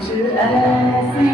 to us.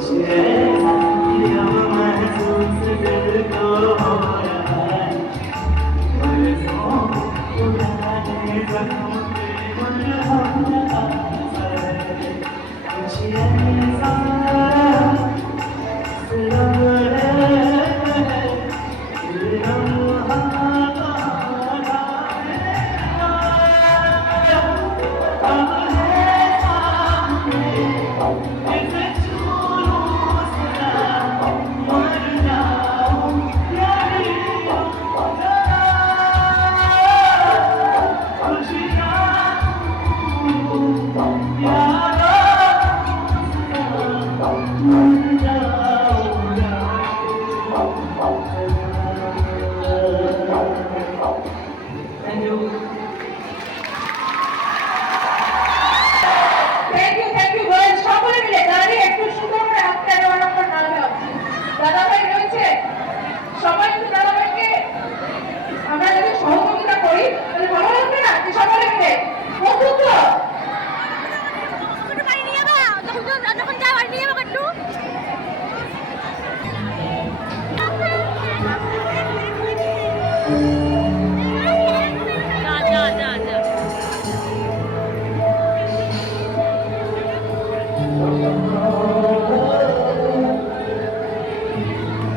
세상 영원한 손을 들고 Oh, যখন যাও আর নিয়ে একটু। Oh,